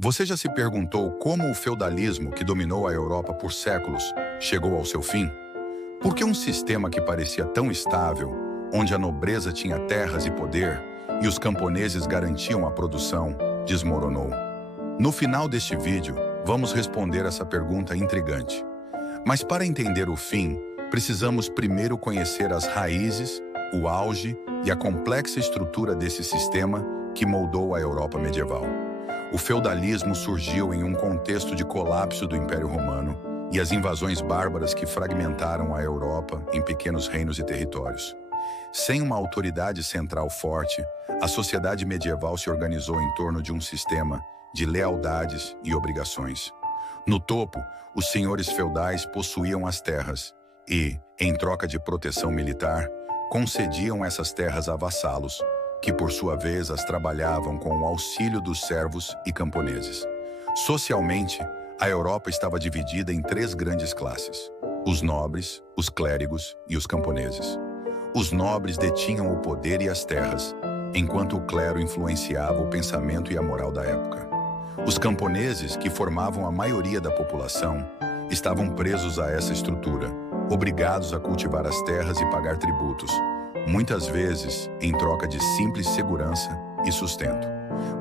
Você já se perguntou como o feudalismo que dominou a Europa por séculos chegou ao seu fim? Por que um sistema que parecia tão estável, onde a nobreza tinha terras e poder e os camponeses garantiam a produção, desmoronou? No final deste vídeo, vamos responder essa pergunta intrigante. Mas para entender o fim, precisamos primeiro conhecer as raízes, o auge e a complexa estrutura desse sistema que moldou a Europa medieval. O feudalismo surgiu em um contexto de colapso do Império Romano e as invasões bárbaras que fragmentaram a Europa em pequenos reinos e territórios. Sem uma autoridade central forte, a sociedade medieval se organizou em torno de um sistema de lealdades e obrigações. No topo, os senhores feudais possuíam as terras e, em troca de proteção militar, concediam essas terras a vassalos, que por sua vez as trabalhavam com o auxílio dos servos e camponeses. Socialmente, a Europa estava dividida em três grandes classes: os nobres, os clérigos e os camponeses. Os nobres detinham o poder e as terras, enquanto o clero influenciava o pensamento e a moral da época. Os camponeses, que formavam a maioria da população, estavam presos a essa estrutura, obrigados a cultivar as terras e pagar tributos, muitas vezes em troca de simples segurança e sustento.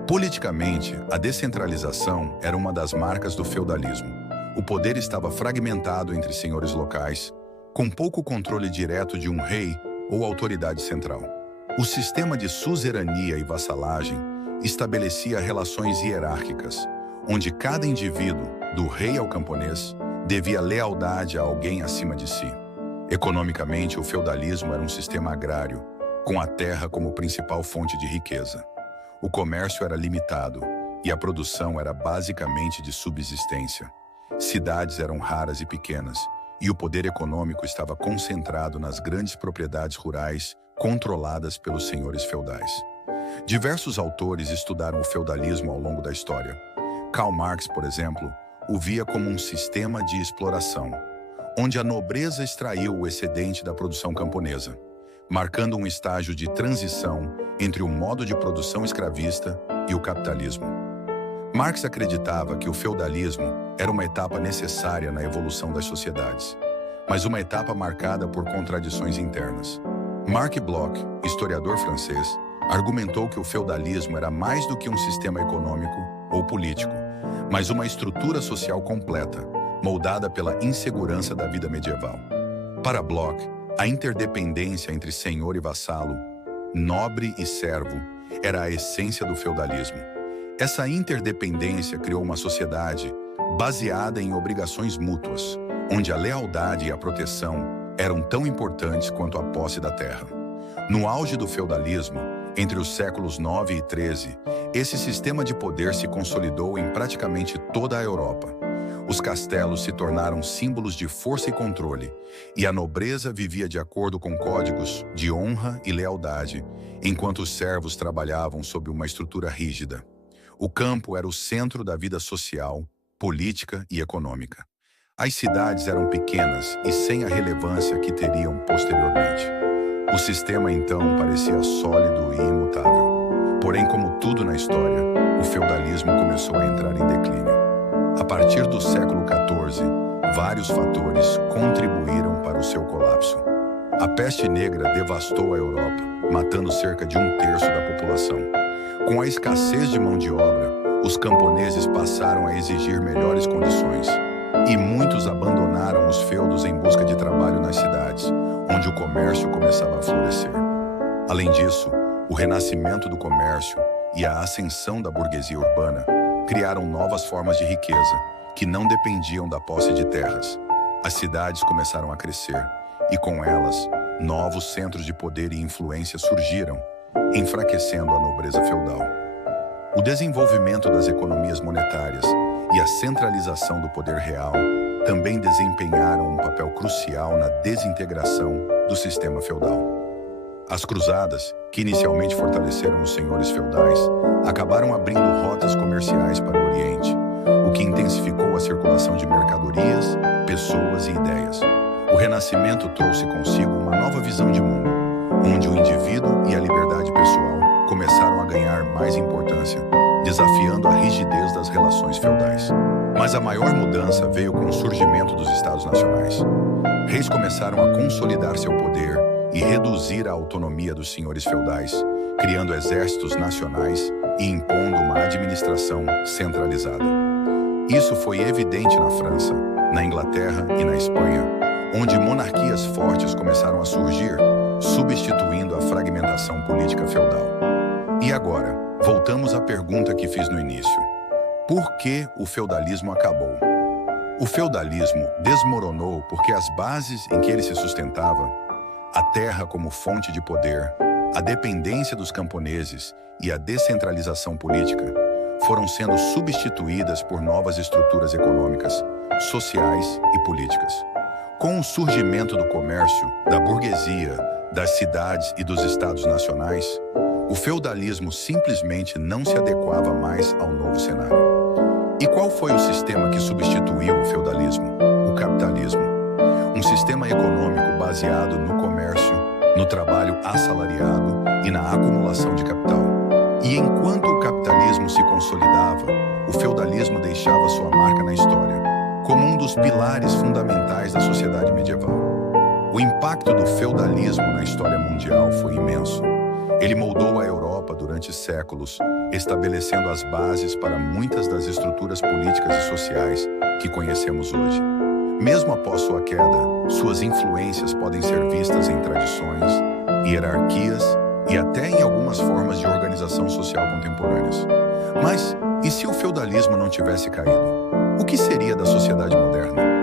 Politicamente, a descentralização era uma das marcas do feudalismo. O poder estava fragmentado entre senhores locais, com pouco controle direto de um rei ou autoridade central. O sistema de suzerania e vassalagem estabelecia relações hierárquicas, onde cada indivíduo, do rei ao camponês, devia lealdade a alguém acima de si. Economicamente, o feudalismo era um sistema agrário, com a terra como principal fonte de riqueza. O comércio era limitado e a produção era basicamente de subsistência. Cidades eram raras e pequenas, e o poder econômico estava concentrado nas grandes propriedades rurais controladas pelos senhores feudais. Diversos autores estudaram o feudalismo ao longo da história. Karl Marx, por exemplo, o via como um sistema de exploração, onde a nobreza extraiu o excedente da produção camponesa, marcando um estágio de transição entre o modo de produção escravista e o capitalismo. Marx acreditava que o feudalismo era uma etapa necessária na evolução das sociedades, mas uma etapa marcada por contradições internas. Marc Bloch, historiador francês, argumentou que o feudalismo era mais do que um sistema econômico ou político, mas uma estrutura social completa, moldada pela insegurança da vida medieval. Para Bloch, a interdependência entre senhor e vassalo, nobre e servo, era a essência do feudalismo. Essa interdependência criou uma sociedade baseada em obrigações mútuas, onde a lealdade e a proteção eram tão importantes quanto a posse da terra. No auge do feudalismo, entre os séculos 9 e 13, esse sistema de poder se consolidou em praticamente toda a Europa. Os castelos se tornaram símbolos de força e controle, e a nobreza vivia de acordo com códigos de honra e lealdade, enquanto os servos trabalhavam sob uma estrutura rígida. O campo era o centro da vida social, política e econômica. As cidades eram pequenas e sem a relevância que teriam posteriormente. O sistema, então, parecia sólido e imutável. Porém, como tudo na história, o feudalismo começou a entrar em declínio. A partir do século XIV, vários fatores contribuíram para o seu colapso. A peste negra devastou a Europa, matando cerca de um terço da população. Com a escassez de mão de obra, os camponeses passaram a exigir melhores condições, e muitos abandonaram os feudos em busca de trabalho nas cidades, onde o comércio começava a florescer. Além disso, o renascimento do comércio e a ascensão da burguesia urbana criaram novas formas de riqueza, que não dependiam da posse de terras. As cidades começaram a crescer, e com elas, novos centros de poder e influência surgiram, enfraquecendo a nobreza feudal. O desenvolvimento das economias monetárias e a centralização do poder real também desempenharam um papel crucial na desintegração do sistema feudal. As cruzadas, que inicialmente fortaleceram os senhores feudais, acabaram abrindo rotas comerciais para o Oriente, o que intensificou a circulação de mercadorias, pessoas e ideias. O Renascimento trouxe consigo uma nova visão de mundo, onde o indivíduo e a liberdade pessoal começaram a ganhar mais importância, desafiando a rigidez das relações a maior mudança veio com o surgimento dos Estados Nacionais. Reis começaram a consolidar seu poder e reduzir a autonomia dos senhores feudais, criando exércitos nacionais e impondo uma administração centralizada. Isso foi evidente na França, na Inglaterra e na Espanha, onde monarquias fortes começaram a surgir, substituindo a fragmentação política feudal. E agora, voltamos à pergunta que fiz no início. Por que o feudalismo acabou? O feudalismo desmoronou porque as bases em que ele se sustentava, a terra como fonte de poder, a dependência dos camponeses e a descentralização política, foram sendo substituídas por novas estruturas econômicas, sociais e políticas. Com o surgimento do comércio, da burguesia, das cidades e dos estados nacionais, o feudalismo simplesmente não se adequava mais ao novo cenário. E qual foi o sistema que substituiu o feudalismo? O capitalismo. Um sistema econômico baseado no comércio, no trabalho assalariado e na acumulação de capital. E enquanto o capitalismo se consolidava, o feudalismo deixava sua marca na história, como um dos pilares fundamentais da sociedade medieval. O impacto do feudalismo na história mundial foi imenso. Ele moldou a Europa durante séculos, estabelecendo as bases para muitas das estruturas políticas e sociais que conhecemos hoje. Mesmo após sua queda, suas influências podem ser vistas em tradições, hierarquias e até em algumas formas de organização social contemporâneas. Mas, e se o feudalismo não tivesse caído? O que seria da sociedade moderna?